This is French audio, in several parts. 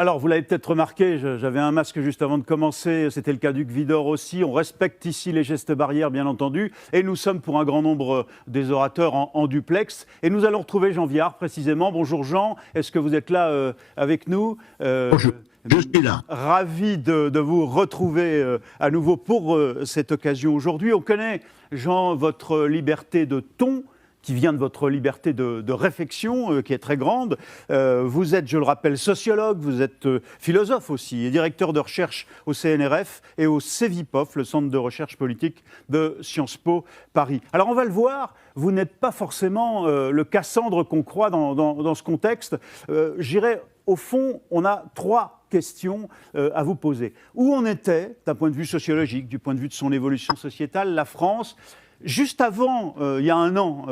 Alors, vous l'avez peut-être remarqué, j'avais un masque juste avant de commencer, c'était le cas d'Hugues Vidor aussi. On respecte ici les gestes barrières, bien entendu, et nous sommes pour un grand nombre des orateurs en duplex. Et nous allons retrouver Jean Viard, précisément. Bonjour Jean, est-ce que vous êtes là avec nous Bonjour, je suis là. Ravi de vous retrouver à nouveau pour cette occasion aujourd'hui. On connaît, Jean, votre liberté de ton, qui vient de votre liberté de réflexion, qui est très grande. Vous êtes, je le rappelle, sociologue, vous êtes philosophe aussi, et directeur de recherche au CNRF et au CEVIPOF, le Centre de recherche politique de Sciences Po Paris. Alors on va le voir, vous n'êtes pas forcément le Cassandre qu'on croit dans ce contexte. J'irais, au fond, on a trois questions à vous poser. Où en était, d'un point de vue sociologique, du point de vue de son évolution sociétale, la France juste avant, il y a un an,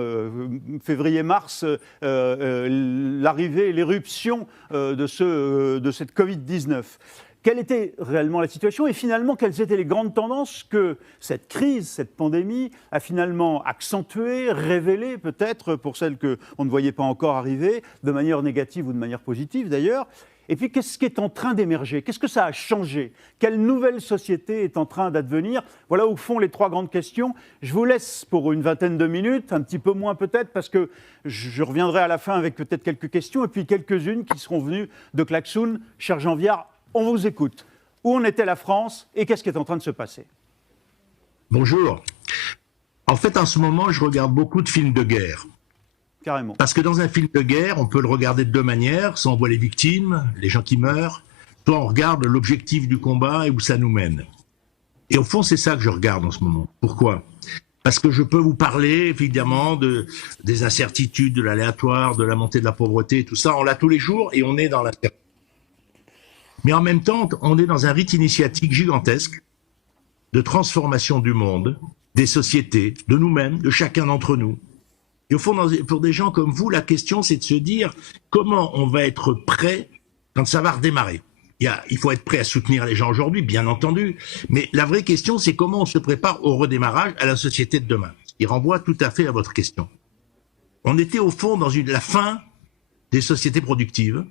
février-mars, l'arrivée, l'éruption de cette Covid-19. Quelle était réellement la situation et finalement, quelles étaient les grandes tendances que cette crise, cette pandémie a finalement accentuées, révélées peut-être pour celles qu'on ne voyait pas encore arriver, de manière négative ou de manière positive d'ailleurs. Et puis, qu'est-ce qui est en train d'émerger? Qu'est-ce que ça a changé? Quelle nouvelle société est en train d'advenir? Voilà au fond les trois grandes questions. Je vous laisse pour une vingtaine de minutes, un petit peu moins peut-être, parce que je reviendrai à la fin avec peut-être quelques questions, et puis quelques-unes qui seront venues de Klaxoon. Cher Jean Viard, on vous écoute. Où en était la France et qu'est-ce qui est en train de se passer? Bonjour. En fait, en ce moment, je regarde beaucoup de films de guerre. Carrément. Parce que dans un film de guerre, on peut le regarder de deux manières. Soit on voit les victimes, les gens qui meurent, soit on regarde l'objectif du combat et où ça nous mène. Et au fond, c'est ça que je regarde en ce moment. Pourquoi? Parce que je peux vous parler, évidemment, des incertitudes, de l'aléatoire, de la montée de la pauvreté, tout ça. On l'a tous les jours et on est dans l'incertitude. Mais en même temps, on est dans un rite initiatique gigantesque de transformation du monde, des sociétés, de nous-mêmes, de chacun d'entre nous. Et au fond, pour des gens comme vous, la question, c'est de se dire comment on va être prêt quand ça va redémarrer. Il faut être prêt à soutenir les gens aujourd'hui, bien entendu, mais la vraie question, c'est comment on se prépare au redémarrage à la société de demain. Il renvoie tout à fait à votre question. On était au fond dans la fin des sociétés productives,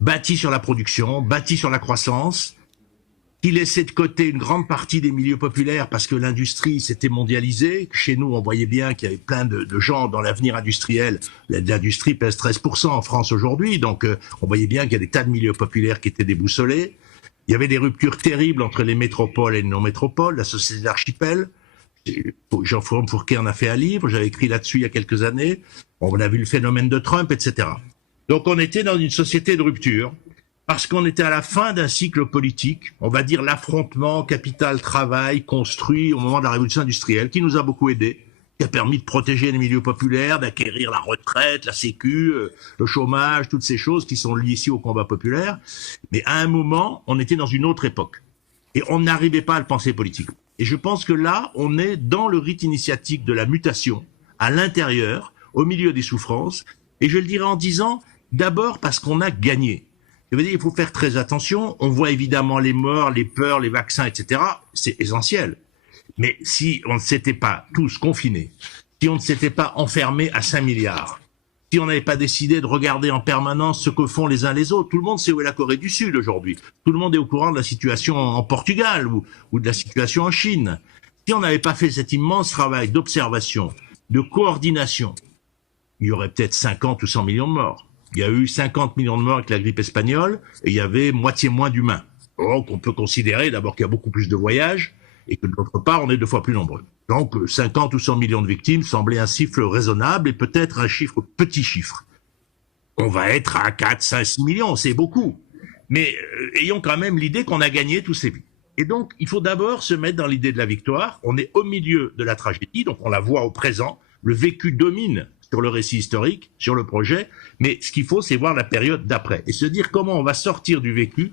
bâties sur la production, bâties sur la croissance, qui laissait de côté une grande partie des milieux populaires parce que l'industrie s'était mondialisée. Chez nous, on voyait bien qu'il y avait plein de gens dans l'avenir industriel. L'industrie pèse 13% en France aujourd'hui, donc on voyait bien qu'il y a des tas de milieux populaires qui étaient déboussolés. Il y avait des ruptures terribles entre les métropoles et les non-métropoles, la société d'archipel. Jean-François Fourquet en a fait un livre, j'avais écrit là-dessus il y a quelques années. On a vu le phénomène de Trump, etc. Donc on était dans une société de rupture. Parce qu'on était à la fin d'un cycle politique, on va dire l'affrontement capital-travail construit au moment de la révolution industrielle, qui nous a beaucoup aidés, qui a permis de protéger les milieux populaires, d'acquérir la retraite, la sécu, le chômage, toutes ces choses qui sont liées ici au combat populaire. Mais à un moment, on était dans une autre époque. Et on n'arrivait pas à le penser politique. Et je pense que là, on est dans le rite initiatique de la mutation, à l'intérieur, au milieu des souffrances. Et je le dirais en disant, d'abord parce qu'on a gagné. Je veux dire, il faut faire très attention. On voit évidemment les morts, les peurs, les vaccins, etc. C'est essentiel. Mais si on ne s'était pas tous confinés, si on ne s'était pas enfermés à 5 milliards, si on n'avait pas décidé de regarder en permanence ce que font les uns les autres, tout le monde sait où est la Corée du Sud aujourd'hui. Tout le monde est au courant de la situation en Portugal ou de la situation en Chine. Si on n'avait pas fait cet immense travail d'observation, de coordination, il y aurait peut-être 50 ou 100 millions de morts. Il y a eu 50 millions de morts avec la grippe espagnole et il y avait moitié moins d'humains. Donc on peut considérer d'abord qu'il y a beaucoup plus de voyages et que d'autre part on est 2 fois plus nombreux. Donc 50 ou 100 millions de victimes semblait un chiffre raisonnable et peut-être un petit chiffre. On va être à 4, 5, 6 millions, c'est beaucoup. Mais ayons quand même l'idée qu'on a gagné tous ces vies. Et donc il faut d'abord se mettre dans l'idée de la victoire. On est au milieu de la tragédie, donc on la voit au présent. Le vécu domine sur le récit historique, sur le projet, mais ce qu'il faut, c'est voir la période d'après et se dire comment on va sortir du vécu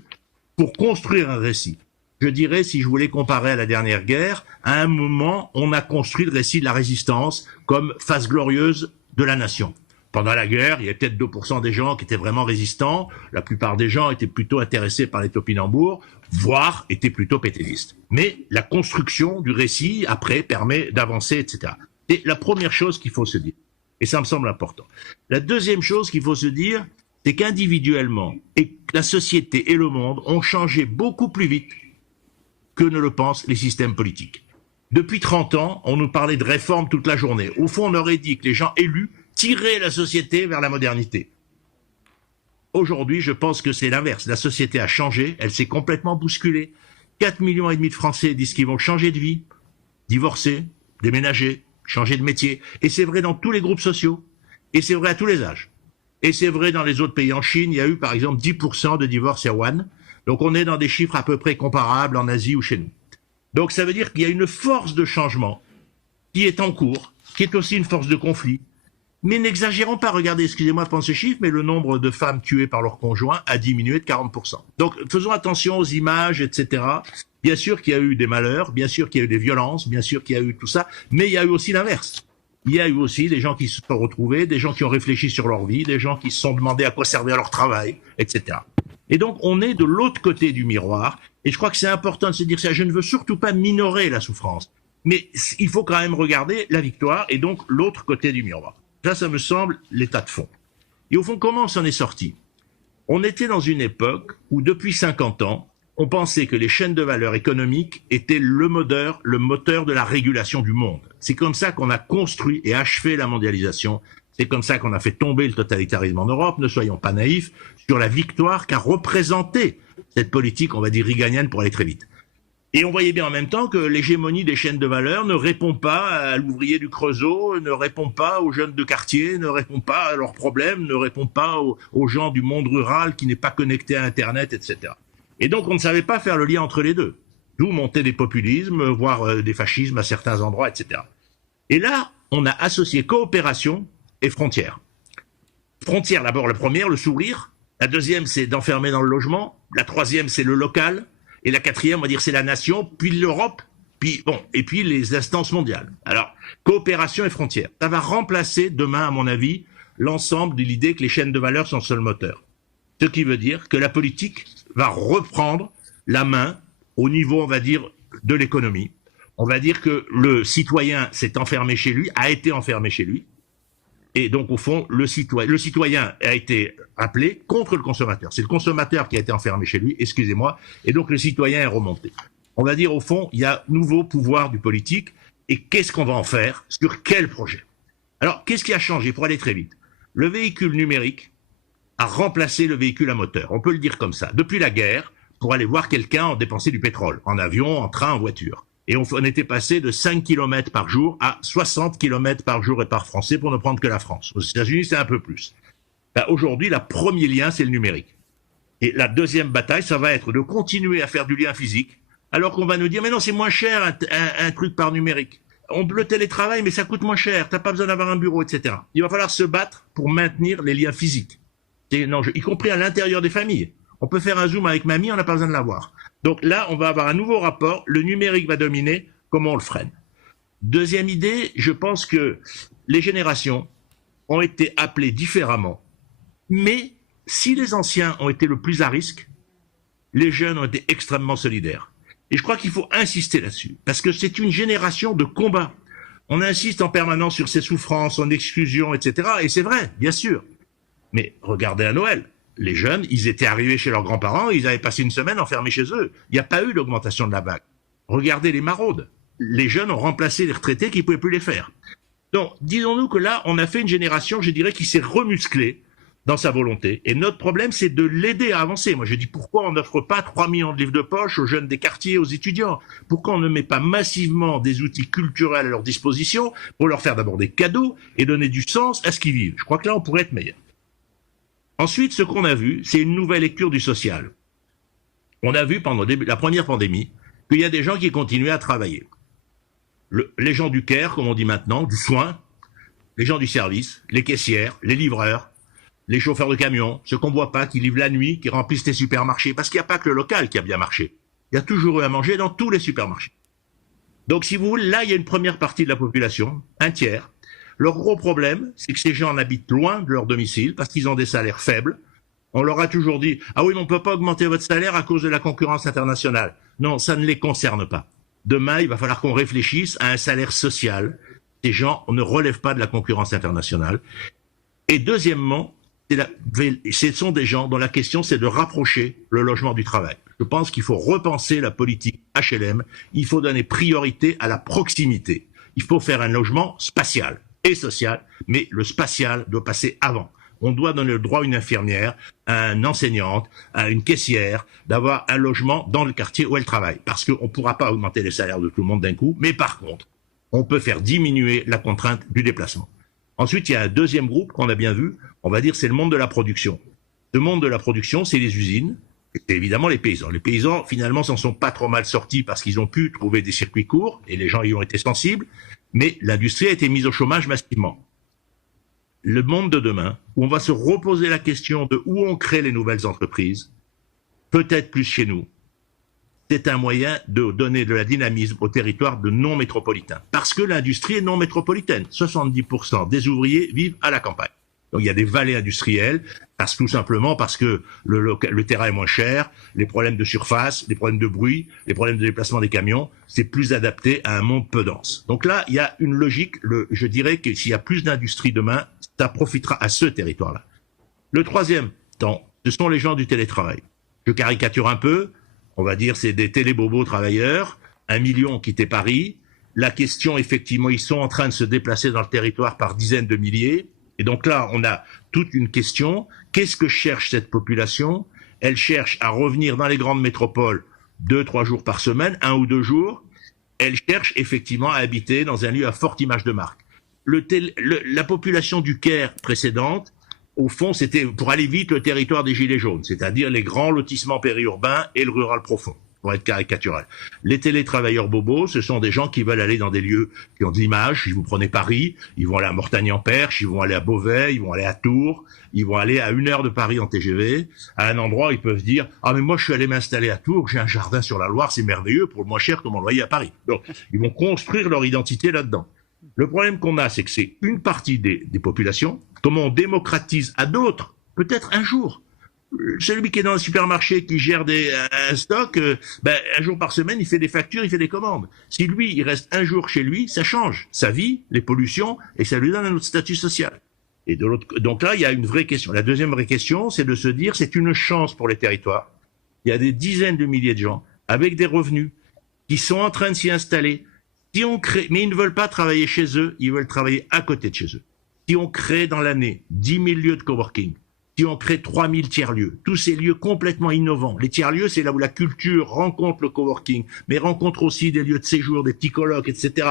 pour construire un récit. Je dirais, si je voulais comparer à la dernière guerre, à un moment, on a construit le récit de la résistance comme phase glorieuse de la nation. Pendant la guerre, il y avait peut-être 2% des gens qui étaient vraiment résistants, la plupart des gens étaient plutôt intéressés par les topinambours, voire étaient plutôt pétainistes. Mais la construction du récit, après, permet d'avancer, etc. C'est la première chose qu'il faut se dire. Et ça me semble important. La deuxième chose qu'il faut se dire, c'est qu'individuellement, et la société et le monde ont changé beaucoup plus vite que ne le pensent les systèmes politiques. Depuis 30 ans, on nous parlait de réforme toute la journée. Au fond, on aurait dit que les gens élus tiraient la société vers la modernité. Aujourd'hui, je pense que c'est l'inverse. La société a changé, elle s'est complètement bousculée. 4,5 millions de Français disent qu'ils vont changer de vie, divorcer, déménager, changer de métier. Et c'est vrai dans tous les groupes sociaux. Et c'est vrai à tous les âges. Et c'est vrai dans les autres pays. En Chine, il y a eu par exemple 10% de divorces Erwan. Donc on est dans des chiffres à peu près comparables en Asie ou chez nous. Donc ça veut dire qu'il y a une force de changement qui est en cours, qui est aussi une force de conflit. Mais n'exagérons pas, regardez, excusez-moi de prendre ce chiffre, mais le nombre de femmes tuées par leur conjoint a diminué de 40%. Donc faisons attention aux images, etc. Bien sûr qu'il y a eu des malheurs, bien sûr qu'il y a eu des violences, bien sûr qu'il y a eu tout ça, mais il y a eu aussi l'inverse. Il y a eu aussi des gens qui se sont retrouvés, des gens qui ont réfléchi sur leur vie, des gens qui se sont demandé à quoi servait leur travail, etc. Et donc on est de l'autre côté du miroir, et je crois que c'est important de se dire ça. Je ne veux surtout pas minorer la souffrance, mais il faut quand même regarder la victoire et donc l'autre côté du miroir. Ça me semble l'état de fond. Et au fond, comment on s'en est sorti? On était dans une époque où, depuis 50 ans, on pensait que les chaînes de valeur économiques étaient le moteur de la régulation du monde. C'est comme ça qu'on a construit et achevé la mondialisation. C'est comme ça qu'on a fait tomber le totalitarisme en Europe. Ne soyons pas naïfs sur la victoire qu'a représentée cette politique, on va dire, reaganienne pour aller très vite. Et on voyait bien en même temps que l'hégémonie des chaînes de valeur ne répond pas à l'ouvrier du Creusot, ne répond pas aux jeunes de quartier, ne répond pas à leurs problèmes, ne répond pas aux gens du monde rural qui n'est pas connecté à Internet, etc. Et donc on ne savait pas faire le lien entre les deux. D'où monter des populismes, voire des fascismes à certains endroits, etc. Et là, on a associé coopération et frontières. Frontières, d'abord, la première, le sourire. La deuxième, c'est d'enfermer dans le logement. La troisième, c'est le local. Et la quatrième, on va dire, c'est la nation, puis l'Europe, et puis les instances mondiales. Alors, coopération et frontières. Ça va remplacer demain, à mon avis, l'ensemble de l'idée que les chaînes de valeur sont le seul moteur. Ce qui veut dire que la politique va reprendre la main au niveau, on va dire, de l'économie. On va dire que le citoyen s'est enfermé chez lui, a été enfermé chez lui. Et donc, au fond, le citoyen a été appelé contre le consommateur. C'est le consommateur qui a été enfermé chez lui, excusez-moi, et donc le citoyen est remonté. On va dire, au fond, il y a nouveau pouvoir du politique, et qu'est-ce qu'on va en faire? Sur quel projet? Alors, qu'est-ce qui a changé pour aller très vite? Le véhicule numérique a remplacé le véhicule à moteur, on peut le dire comme ça. Depuis la guerre, pour aller voir quelqu'un, on dépensait du pétrole, en avion, en train, en voiture. Et on était passé de 5 km par jour à 60 km par jour et par Français pour ne prendre que la France. Aux États-Unis, c'est un peu plus. Ben, aujourd'hui, le premier lien, c'est le numérique. Et la deuxième bataille, ça va être de continuer à faire du lien physique, alors qu'on va nous dire, mais non, c'est moins cher un truc par numérique. On peut le télétravail, mais ça coûte moins cher, t'as pas besoin d'avoir un bureau, etc. Il va falloir se battre pour maintenir les liens physiques. Y compris à l'intérieur des familles. On peut faire un zoom avec mamie, on n'a pas besoin de l'avoir. Donc là, on va avoir un nouveau rapport, le numérique va dominer, comment on le freine. Deuxième idée, je pense que les générations ont été appelées différemment, mais si les anciens ont été le plus à risque, les jeunes ont été extrêmement solidaires. Et je crois qu'il faut insister là-dessus, parce que c'est une génération de combat. On insiste en permanence sur ses souffrances, son exclusion, etc. Et c'est vrai, bien sûr. Mais regardez à Noël. Les jeunes, ils étaient arrivés chez leurs grands-parents, ils avaient passé une semaine enfermés chez eux. Il n'y a pas eu d'augmentation de la vague. Regardez les maraudes. Les jeunes ont remplacé les retraités qui ne pouvaient plus les faire. Donc, disons-nous que là, on a fait une génération, je dirais, qui s'est remusclée dans sa volonté. Et notre problème, c'est de l'aider à avancer. Moi, je dis, pourquoi on n'offre pas 3 millions de livres de poche aux jeunes des quartiers, aux étudiants? Pourquoi on ne met pas massivement des outils culturels à leur disposition pour leur faire d'abord des cadeaux et donner du sens à ce qu'ils vivent? Je crois que là, on pourrait être meilleur. Ensuite, ce qu'on a vu, c'est une nouvelle lecture du social. On a vu pendant la première pandémie qu'il y a des gens qui continuaient à travailler. Les gens du care, comme on dit maintenant, du soin, les gens du service, les caissières, les livreurs, les chauffeurs de camions, ceux qu'on ne voit pas, qui livrent la nuit, qui remplissent les supermarchés, parce qu'il n'y a pas que le local qui a bien marché. Il y a toujours eu à manger dans tous les supermarchés. Donc, si vous voulez, là, il y a une première partie de la population, un tiers. Leur gros problème, c'est que ces gens habitent loin de leur domicile parce qu'ils ont des salaires faibles. On leur a toujours dit « Ah oui, mais on ne peut pas augmenter votre salaire à cause de la concurrence internationale. » Non, ça ne les concerne pas. Demain, il va falloir qu'on réfléchisse à un salaire social. Ces gens ne relèvent pas de la concurrence internationale. Et deuxièmement, Ce sont des gens dont la question, c'est de rapprocher le logement du travail. Je pense qu'il faut repenser la politique HLM. Il faut donner priorité à la proximité. Il faut faire un logement spatial et social, mais le spatial doit passer avant. On doit donner le droit à une infirmière, à une enseignante, à une caissière, d'avoir un logement dans le quartier où elle travaille. Parce qu'on ne pourra pas augmenter les salaires de tout le monde d'un coup, mais par contre, on peut faire diminuer la contrainte du déplacement. Ensuite, il y a un deuxième groupe qu'on a bien vu, on va dire c'est le monde de la production. Le monde de la production, c'est les usines, et évidemment les paysans. Les paysans, finalement, s'en sont pas trop mal sortis parce qu'ils ont pu trouver des circuits courts, et les gens y ont été sensibles, mais l'industrie a été mise au chômage massivement. Le monde de demain, où on va se reposer la question de où on crée les nouvelles entreprises, peut-être plus chez nous, c'est un moyen de donner de la dynamisme aux territoires de non métropolitains. Parce que l'industrie est non métropolitaine. 70% des ouvriers vivent à la campagne. Donc il y a des vallées industrielles, tout simplement parce que le terrain est moins cher, les problèmes de surface, les problèmes de bruit, les problèmes de déplacement des camions, c'est plus adapté à un monde peu dense. Donc là, il y a une logique, je dirais que s'il y a plus d'industrie demain, ça profitera à ce territoire-là. Le troisième temps, ce sont les gens du télétravail. Je caricature un peu, on va dire c'est des télébobos travailleurs, 1 million ont quitté Paris. La question, effectivement, ils sont en train de se déplacer dans le territoire par dizaines de milliers. Et donc là, on a toute une question. Qu'est-ce que cherche cette population? Elle cherche à revenir dans les grandes métropoles 2-3 jours par semaine, 1 ou 2 jours. Elle cherche effectivement à habiter dans un lieu à forte image de marque. La population du Caire précédente, au fond, c'était pour aller vite le territoire des Gilets jaunes, c'est-à-dire les grands lotissements périurbains et le rural profond, pour être caricatural. Les télétravailleurs bobos, ce sont des gens qui veulent aller dans des lieux qui ont de l'image. Si vous prenez Paris, ils vont aller à Mortagne-en-Perche, ils vont aller à Beauvais, ils vont aller à Tours, ils vont aller à 1 heure de Paris en TGV, à un endroit où ils peuvent dire « Ah mais moi je suis allé m'installer à Tours, j'ai un jardin sur la Loire, c'est merveilleux pour le moins cher que mon loyer à Paris. » Donc ils vont construire leur identité là-dedans. Le problème qu'on a, c'est que c'est une partie des populations. Comment on démocratise à d'autres, peut-être un jour. Celui qui est dans un supermarché, qui gère un stock, un jour par semaine, il fait des factures, il fait des commandes. Si lui, il reste un jour chez lui, ça change sa vie, les pollutions, et ça lui donne un autre statut social. Et donc là, il y a une vraie question. La deuxième vraie question, c'est de se dire, c'est une chance pour les territoires. Il y a des dizaines de milliers de gens avec des revenus qui sont en train de s'y installer. Si on crée, mais ils ne veulent pas travailler chez eux, ils veulent travailler à côté de chez eux. Si on crée dans l'année 10 000 lieux de coworking, si on crée 3 000 tiers-lieux, tous ces lieux complètement innovants. Les tiers-lieux, c'est là où la culture rencontre le coworking, mais rencontre aussi des lieux de séjour, des petits colloques, etc.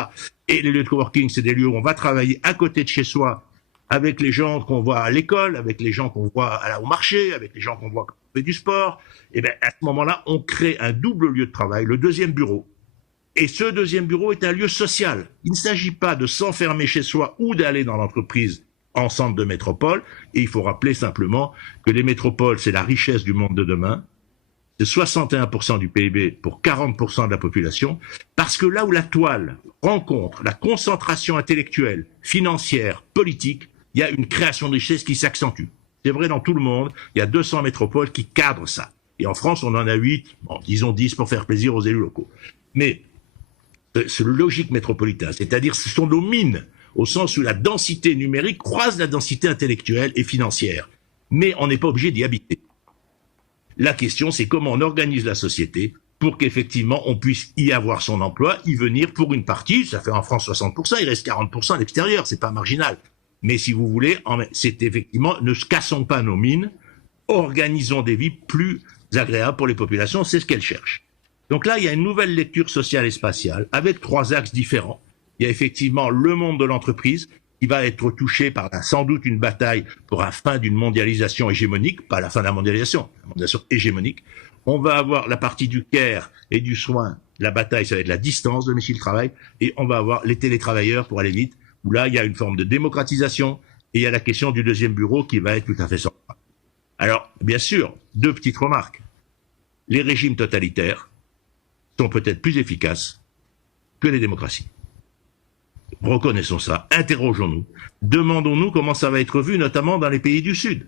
Et les lieux de coworking, c'est des lieux où on va travailler à côté de chez soi, avec les gens qu'on voit à l'école, avec les gens qu'on voit au marché, avec les gens qu'on voit quand on fait du sport. Et bien, à ce moment-là, on crée un double lieu de travail, le deuxième bureau. Et ce deuxième bureau est un lieu social. Il ne s'agit pas de s'enfermer chez soi ou d'aller dans l'entreprise en centre de métropole. Et il faut rappeler simplement que les métropoles, c'est la richesse du monde de demain. C'est 61% du PIB pour 40% de la population. Parce que là où la toile rencontre la concentration intellectuelle, financière, politique, il y a une création de richesse qui s'accentue. C'est vrai dans tout le monde. Il y a 200 métropoles qui cadrent ça. Et en France, on en a 8, bon, disons 10 pour faire plaisir aux élus locaux. Mais c'est le logique métropolitain, c'est-à-dire ce sont nos mines, au sens où la densité numérique croise la densité intellectuelle et financière. Mais on n'est pas obligé d'y habiter. La question, c'est comment on organise la société pour qu'effectivement on puisse y avoir son emploi, y venir pour une partie, ça fait en France 60%, il reste 40% à l'extérieur, c'est pas marginal. Mais si vous voulez, c'est effectivement, ne cassons pas nos mines, organisons des vies plus agréables pour les populations, c'est ce qu'elles cherchent. Donc là, il y a une nouvelle lecture sociale et spatiale avec 3 axes différents. Il y a effectivement le monde de l'entreprise qui va être touché par sans doute une bataille pour la fin d'une mondialisation hégémonique, pas la fin de la mondialisation hégémonique. On va avoir la partie du care et du soin. La bataille, ça va être la distance, domicile-travail. Et on va avoir les télétravailleurs, pour aller vite, où là, il y a une forme de démocratisation et il y a la question du deuxième bureau qui va être tout à fait centrale. Alors, bien sûr, 2 petites remarques. Les régimes totalitaires sont peut-être plus efficaces que les démocraties. Reconnaissons ça, interrogeons-nous, demandons-nous comment ça va être vu, notamment dans les pays du Sud.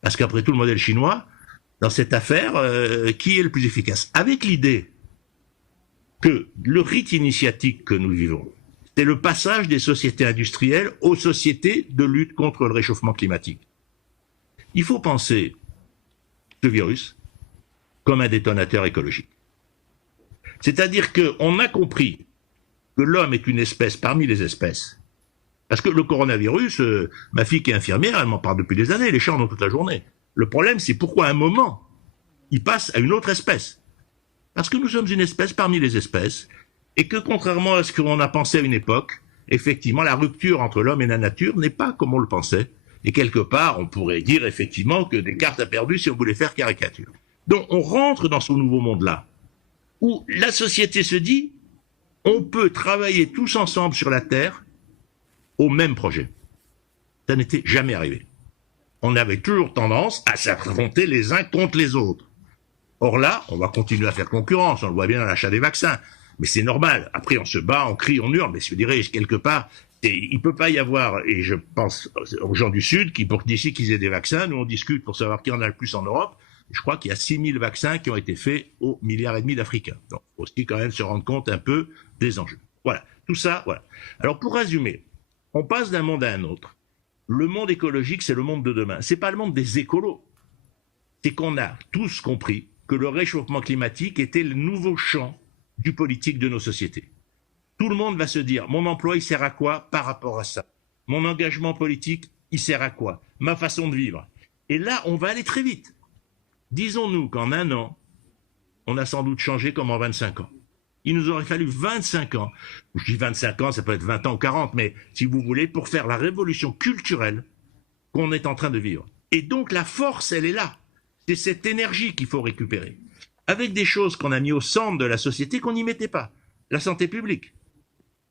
Parce qu'après tout, le modèle chinois, dans cette affaire, qui est le plus efficace? Avec l'idée que le rite initiatique que nous vivons, c'est le passage des sociétés industrielles aux sociétés de lutte contre le réchauffement climatique. Il faut penser ce virus comme un détonateur écologique. C'est-à-dire qu'on a compris que l'homme est une espèce parmi les espèces. Parce que le coronavirus, ma fille qui est infirmière, elle m'en parle depuis des années, les chats en ont toute la journée. Le problème, c'est pourquoi à un moment, il passe à une autre espèce. Parce que nous sommes une espèce parmi les espèces, et que contrairement à ce qu'on a pensé à une époque, effectivement, la rupture entre l'homme et la nature n'est pas comme on le pensait. Et quelque part, on pourrait dire effectivement que Descartes a perdu si on voulait faire caricature. Donc on rentre dans ce nouveau monde-là, où la société se dit, on peut travailler tous ensemble sur la Terre au même projet. Ça n'était jamais arrivé. On avait toujours tendance à s'affronter les uns contre les autres. Or là, on va continuer à faire concurrence, on le voit bien dans l'achat des vaccins. Mais c'est normal. Après, on se bat, on crie, on hurle. Mais je dirais, quelque part, il ne peut pas y avoir, et je pense aux gens du Sud, qui pour d'ici qu'ils aient des vaccins, nous on discute pour savoir qui en a le plus en Europe. Je crois qu'il y a 6000 vaccins qui ont été faits aux 1,5 milliard d'Africains. Donc, il faut aussi quand même se rendre compte un peu des enjeux. Voilà, tout ça, voilà. Alors, pour résumer, on passe d'un monde à un autre. Le monde écologique, c'est le monde de demain. C'est pas le monde des écolos. C'est qu'on a tous compris que le réchauffement climatique était le nouveau champ du politique de nos sociétés. Tout le monde va se dire, mon emploi, il sert à quoi par rapport à ça? Mon engagement politique, il sert à quoi? Ma façon de vivre. Et là, on va aller très vite. Disons-nous qu'en un an, on a sans doute changé comme en 25 ans. Il nous aurait fallu 25 ans. Je dis 25 ans, ça peut être 20 ans ou 40, mais si vous voulez, pour faire la révolution culturelle qu'on est en train de vivre. Et donc la force, elle est là. C'est cette énergie qu'il faut récupérer. Avec des choses qu'on a mis au centre de la société qu'on n'y mettait pas. La santé publique.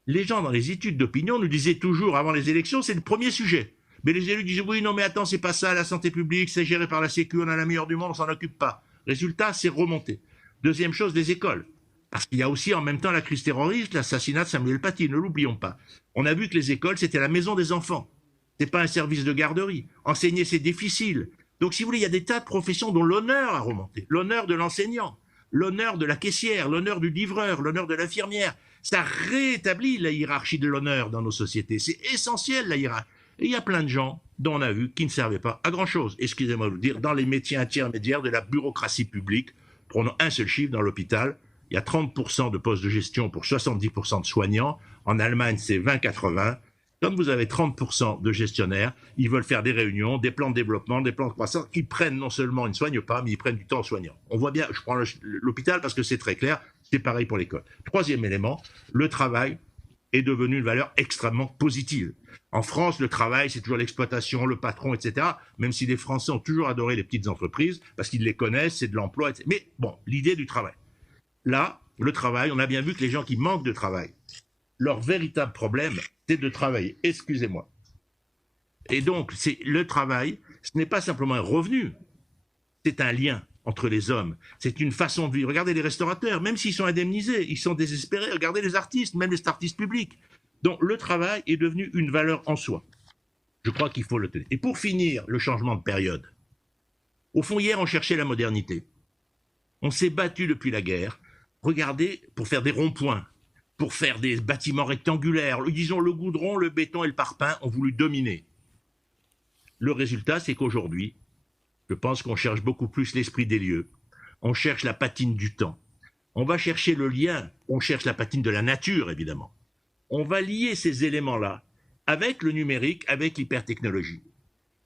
Les gens dans les études d'opinion nous disaient toujours avant les élections, c'est le premier sujet. Mais les élus disaient, oui, non, mais attends, c'est pas ça, la santé publique, c'est géré par la Sécu, on a la meilleure du monde, on s'en occupe pas. Résultat, c'est remonté. Deuxième chose, les écoles. Parce qu'il y a aussi en même temps la crise terroriste, l'assassinat de Samuel Paty, ne l'oublions pas. On a vu que les écoles, c'était la maison des enfants. C'est pas un service de garderie. Enseigner, c'est difficile. Donc, si vous voulez, il y a des tas de professions dont l'honneur a remonté. L'honneur de l'enseignant, l'honneur de la caissière, l'honneur du livreur, l'honneur de l'infirmière. Ça rétablit la hiérarchie de l'honneur dans nos sociétés. C'est essentiel, la hiérarchie. Et il y a plein de gens dont on a vu qui ne servaient pas à grand-chose. Excusez-moi de vous dire, dans les métiers intermédiaires de la bureaucratie publique, prenons un seul chiffre dans l'hôpital, il y a 30% de postes de gestion pour 70% de soignants. En Allemagne, c'est 20-80. Quand vous avez 30% de gestionnaires, ils veulent faire des réunions, des plans de développement, des plans de croissance. Ils prennent non seulement, ils ne soignent pas, mais ils prennent du temps en soignant. On voit bien, je prends l'hôpital parce que c'est très clair, c'est pareil pour l'école. Troisième élément, le travail est devenu une valeur extrêmement positive. En France, le travail, c'est toujours l'exploitation, le patron, etc. Même si les Français ont toujours adoré les petites entreprises, parce qu'ils les connaissent, c'est de l'emploi, etc. Mais bon, l'idée du travail. Là, le travail, on a bien vu que les gens qui manquent de travail, leur véritable problème, c'est de travailler. Excusez-moi. Et donc, c'est le travail, ce n'est pas simplement un revenu, c'est un lien entre les hommes. C'est une façon de vivre. Regardez les restaurateurs, même s'ils sont indemnisés, ils sont désespérés. Regardez les artistes, même les artistes publics. Donc, le travail est devenu une valeur en soi. Je crois qu'il faut le tenir. Et pour finir, le changement de période. Au fond, hier, on cherchait la modernité. On s'est battu depuis la guerre. Regardez, pour faire des ronds-points, pour faire des bâtiments rectangulaires, disons le goudron, le béton et le parpaing ont voulu dominer. Le résultat, c'est qu'aujourd'hui, je pense qu'on cherche beaucoup plus l'esprit des lieux. On cherche la patine du temps. On va chercher le lien. On cherche la patine de la nature, évidemment. On va lier ces éléments-là avec le numérique, avec l'hypertechnologie.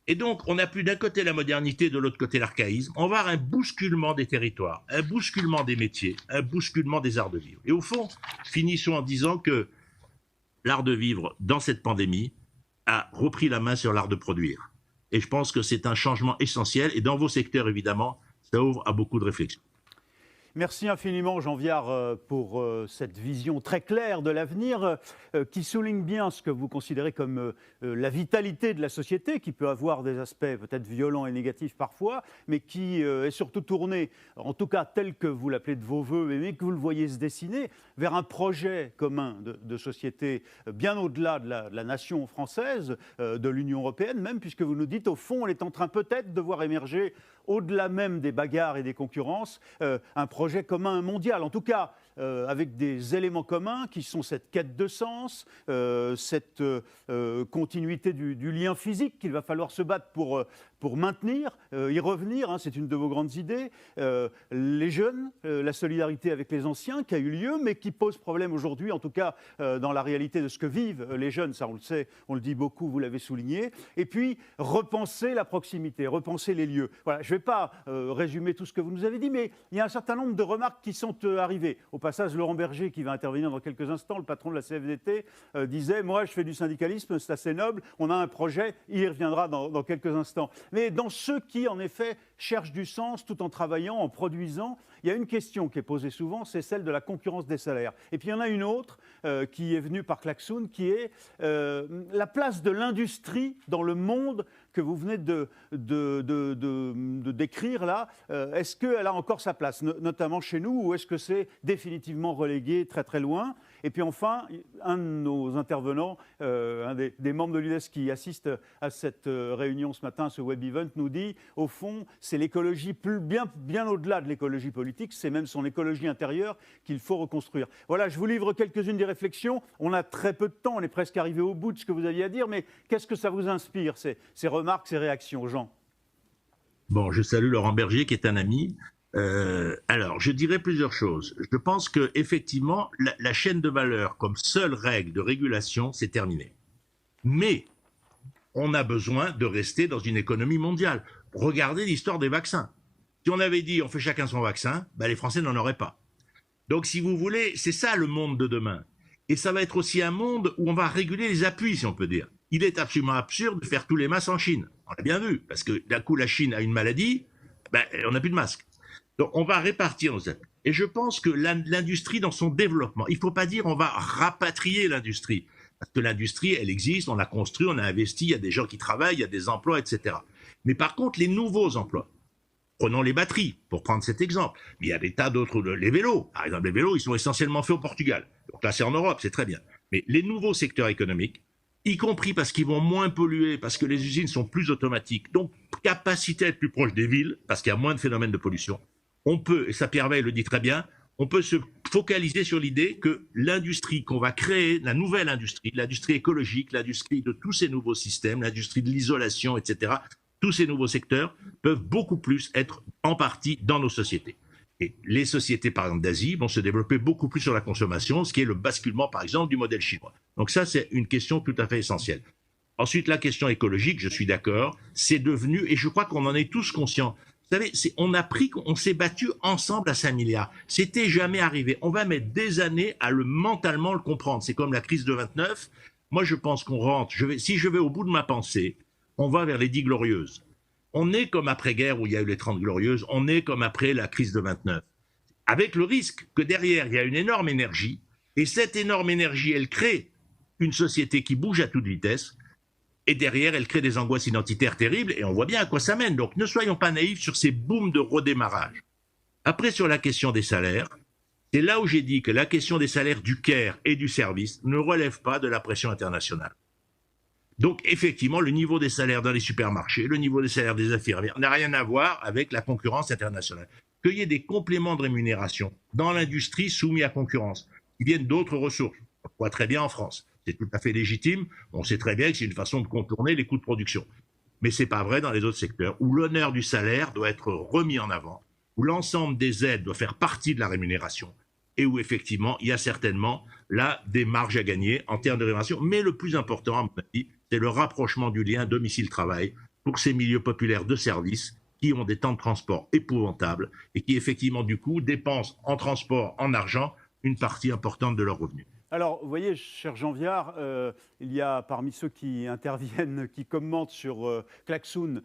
Et donc, on n'a plus d'un côté la modernité, de l'autre côté l'archaïsme. On va avoir un bousculement des territoires, un bousculement des métiers, un bousculement des arts de vivre. Et au fond, finissons en disant que l'art de vivre, dans cette pandémie, a repris la main sur l'art de produire. Et je pense que c'est un changement essentiel. Et dans vos secteurs, évidemment, ça ouvre à beaucoup de réflexions. Merci infiniment, Jean Viard, pour cette vision très claire de l'avenir qui souligne bien ce que vous considérez comme la vitalité de la société, qui peut avoir des aspects peut-être violents et négatifs parfois, mais qui est surtout tournée, en tout cas tel que vous l'appelez de vos voeux, mais que vous le voyez se dessiner, vers un projet commun de société bien au-delà de la nation française, de l'Union européenne même, puisque vous nous dites, au fond, on est en train peut-être de voir émerger, au-delà même des bagarres et des concurrences, un projet commun mondial. En tout cas, avec des éléments communs qui sont cette quête de sens, cette continuité du lien physique qu'il va falloir se battre pour maintenir, y revenir, hein, c'est une de vos grandes idées. Les jeunes, la solidarité avec les anciens qui a eu lieu, mais qui pose problème aujourd'hui, en tout cas dans la réalité de ce que vivent les jeunes, ça on le sait, on le dit beaucoup, vous l'avez souligné. Et puis, repenser la proximité, repenser les lieux. Voilà, je ne vais pas résumer tout ce que vous nous avez dit, mais il y a un certain nombre de remarques qui sont arrivées. Au passage, Laurent Berger, qui va intervenir dans quelques instants, le patron de la CFDT, disait « Moi, je fais du syndicalisme, c'est assez noble, on a un projet, il y reviendra dans quelques instants. » Mais dans ceux qui, en effet, cherchent du sens tout en travaillant, en produisant, il y a une question qui est posée souvent, c'est celle de la concurrence des salaires. Et puis il y en a une autre qui est venue par Klaxoon, qui est la place de l'industrie dans le monde que vous venez de décrire là. Est-ce qu'elle a encore sa place, notamment chez nous, ou est-ce que c'est définitivement relégué très très loin? Et puis enfin, un de nos intervenants, un des membres de l'UDES qui assiste à cette réunion ce matin, à ce web event, nous dit, au fond, c'est l'écologie bien au-delà de l'écologie politique, c'est même son écologie intérieure qu'il faut reconstruire. Voilà, je vous livre quelques-unes des réflexions. On a très peu de temps, on est presque arrivé au bout de ce que vous aviez à dire, mais qu'est-ce que ça vous inspire, ces remarques, ces réactions, Jean? Bon, je salue Laurent Berger, qui est un ami. Alors, je dirais plusieurs choses. Je pense que effectivement, la chaîne de valeur comme seule règle de régulation, c'est terminé. Mais on a besoin de rester dans une économie mondiale. Regardez l'histoire des vaccins. Si on avait dit on fait chacun son vaccin, ben les Français n'en auraient pas. Donc, si vous voulez, c'est ça le monde de demain. Et ça va être aussi un monde où on va réguler les appuis, si on peut dire. Il est absolument absurde de faire tous les masques en Chine. On l'a bien vu, parce que d'un coup, la Chine a une maladie, ben, on n'a plus de masques. Donc, on va répartir nos appuis. Et je pense que l'industrie, dans son développement, il ne faut pas dire on va rapatrier l'industrie. Parce que l'industrie, elle existe, on l'a construit, on a investi, il y a des gens qui travaillent, il y a des emplois, etc. Mais par contre, les nouveaux emplois, prenons les batteries, pour prendre cet exemple. Mais il y a des tas d'autres, les vélos. Par exemple, les vélos, ils sont essentiellement faits au Portugal. Donc là, c'est en Europe, c'est très bien. Mais les nouveaux secteurs économiques, y compris parce qu'ils vont moins polluer, parce que les usines sont plus automatiques, donc capacité à être plus proche des villes, parce qu'il y a moins de phénomènes de pollution, on peut, et ça Pierre Veil le dit très bien, on peut se focaliser sur l'idée que l'industrie qu'on va créer, la nouvelle industrie, l'industrie écologique, l'industrie de tous ces nouveaux systèmes, l'industrie de l'isolation, etc., tous ces nouveaux secteurs peuvent beaucoup plus être en partie dans nos sociétés. Et les sociétés, par exemple, d'Asie vont se développer beaucoup plus sur la consommation, ce qui est le basculement, par exemple, du modèle chinois. Donc ça, c'est une question tout à fait essentielle. Ensuite, la question écologique, je suis d'accord, c'est devenu, et je crois qu'on en est tous conscients, vous savez, on s'est battu ensemble à 5 milliards. C'était jamais arrivé. On va mettre des années à mentalement le comprendre. C'est comme la crise de 29. Moi, je pense qu'on rentre, si je vais au bout de ma pensée, on va vers les 10 glorieuses. On est comme après-guerre où il y a eu les 30 glorieuses, on est comme après la crise de 29. Avec le risque que derrière, il y a une énorme énergie, et cette énorme énergie, elle crée une société qui bouge à toute vitesse, et derrière, elle crée des angoisses identitaires terribles, et on voit bien à quoi ça mène. Donc ne soyons pas naïfs sur ces booms de redémarrage. Après, sur la question des salaires, c'est là où j'ai dit que la question des salaires du care et du service ne relève pas de la pression internationale. Donc, effectivement, le niveau des salaires dans les supermarchés, le niveau des salaires des infirmières n'a rien à voir avec la concurrence internationale. Qu'il y ait des compléments de rémunération dans l'industrie soumis à concurrence, qui viennent d'autres ressources. On le voit très bien en France. C'est tout à fait légitime. On sait très bien que c'est une façon de contourner les coûts de production. Mais ce n'est pas vrai dans les autres secteurs, où l'honneur du salaire doit être remis en avant, où l'ensemble des aides doit faire partie de la rémunération, et où effectivement, il y a certainement là des marges à gagner en termes de rémunération. Mais le plus important, à mon avis, c'est le rapprochement du lien domicile-travail pour ces milieux populaires de services qui ont des temps de transport épouvantables et qui, effectivement, du coup, dépensent en transport, en argent, une partie importante de leurs revenus. Alors, vous voyez, cher Jean Viard, il y a parmi ceux qui interviennent, qui commentent sur Klaxoon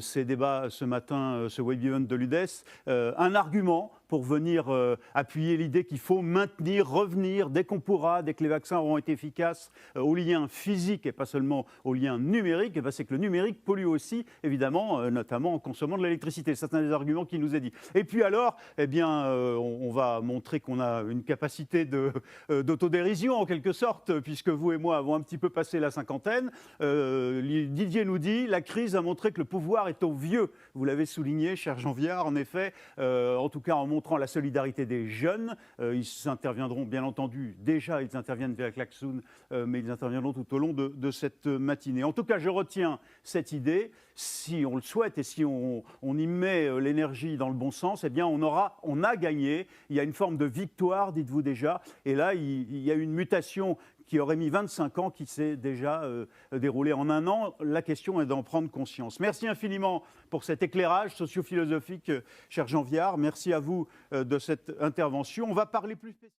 ces débats ce matin, ce web event de l'UDES, un argument pour venir appuyer l'idée qu'il faut maintenir, revenir, dès qu'on pourra, dès que les vaccins auront été efficaces, au lien physique et pas seulement au lien numérique, c'est que le numérique pollue aussi, évidemment, notamment en consommant de l'électricité. C'est un des arguments qui nous est dit. Et puis alors, eh bien, on va montrer qu'on a une capacité d'autodérision, en quelque sorte, puisque vous et moi avons un petit peu passé la cinquantaine. Didier nous dit, la crise a montré que le pouvoir est aux vieux. Vous l'avez souligné, cher Jean Viard, en effet, en tout cas en montrant montrant la solidarité des jeunes. Ils interviendront, bien entendu, déjà, ils interviennent via Klaxoon, mais ils interviendront tout au long de cette matinée. En tout cas, je retiens cette idée. Si on le souhaite et si on y met l'énergie dans le bon sens, eh bien, on a gagné. Il y a une forme de victoire, dites-vous déjà. Et là, il y a une mutation qui aurait mis 25 ans, qui s'est déjà déroulée en un an. La question est d'en prendre conscience. Merci infiniment pour cet éclairage socio-philosophique, cher Jean Viard. Merci à vous de cette intervention. On va parler plus spécialement.